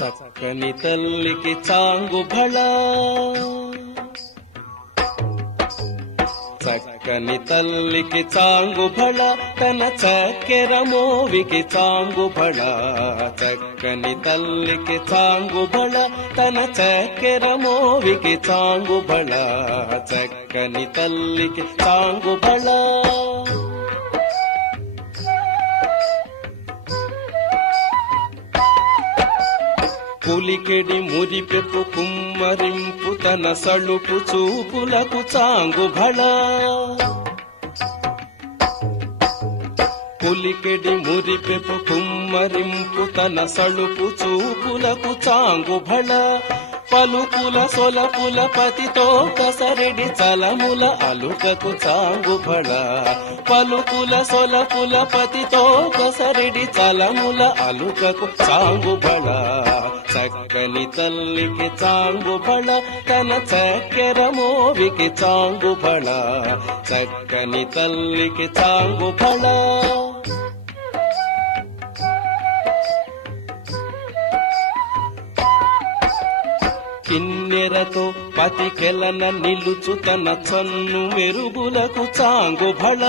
చక్కని తల్లికి చాంగుబళ, చక్కని తల్లికి చాంగుబళ, తన చక్కెర మోవికి చాంగుబళ. చక్కని తల్లికి చాంగుబళ, తన చక్కెర మోవికి చాంగుబళ. చక్కని తల్లికి చాంగుబళ. పులికెడి మురిపెప్పు కుమ్మరింపు తన సళుపు చూపులకు చాంగుబళ. పులికెడి మురిపెప్పు కుమ్మరింపు తన సళుపు చూపులకు చాంగుబళ. పలుకుల సొలపుల పతితో కసరెడి చలముల అలుకకు చాంగుబళ. పలుకుల సొలపుల పతితో కసరెడి చలముల అలుకకు చాంగుబళ. చక్కని తల్లికి చాంగుబళ, తన చక్కెర మోవికి చాంగుబళ. చక్కని తల్లికి చాంగుబళ. కిన్నెరతో పతికెలన నిలుచు తన చన్ను మెరుగులకు చాంగుబళ.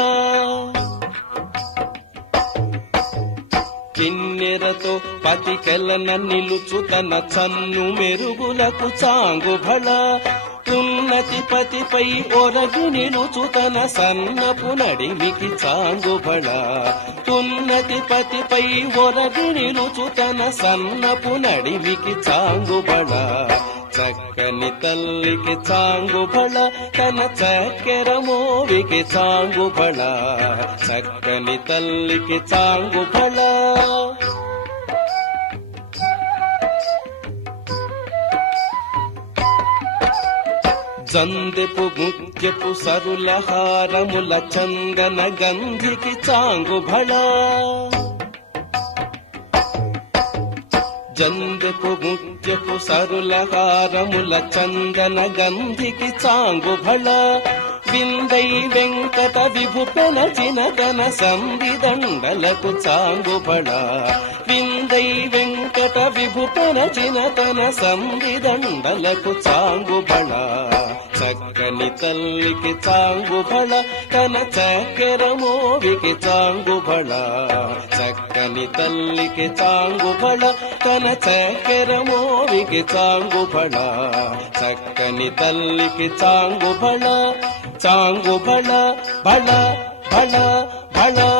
కిన్నెరతో పతికెలన నిలుచు తన చన్ను మెరుగులకు చాంగుబళ. ఉన్నతి పతిపై ఒరగి నిలుచు తన సన్నపు నడిమికి చాంగుబళ. ఉన్నతి పతిపై ఒరగి నిలుచు తన సన్నపు నడిమికి చాంగుబళ. చక్కని తల్లికి చాంగుబళ, తన చక్కెర మోవికి చాంగుబళ. చక్కని తల్లికి చాంగుబళ. జందెపు ముత్యపు సరుల హారముల చందన గంధికి చాంగుబళ. జందెపు ముత్యపు సరుల హారముల చందన గంధికి చాంగుబళ. విందై వెంకట విభుపెన చినకన సంధిదండలకు చాంగుబళ. విందై వెంకట విభుపెన చినకన సంధిదండలకు చాంగుబళ. చక్కని తల్లికి చాంగుబళ, తన చక్కెర మోవికి చాంగుబళ. చక్కని తల్లికి చాంగుబళ, తన చక్కెర మోవికి చాంగుబళ. చక్కని తల్లికి చాంగుబళ. చాంగుబళ బళ బళ బళ.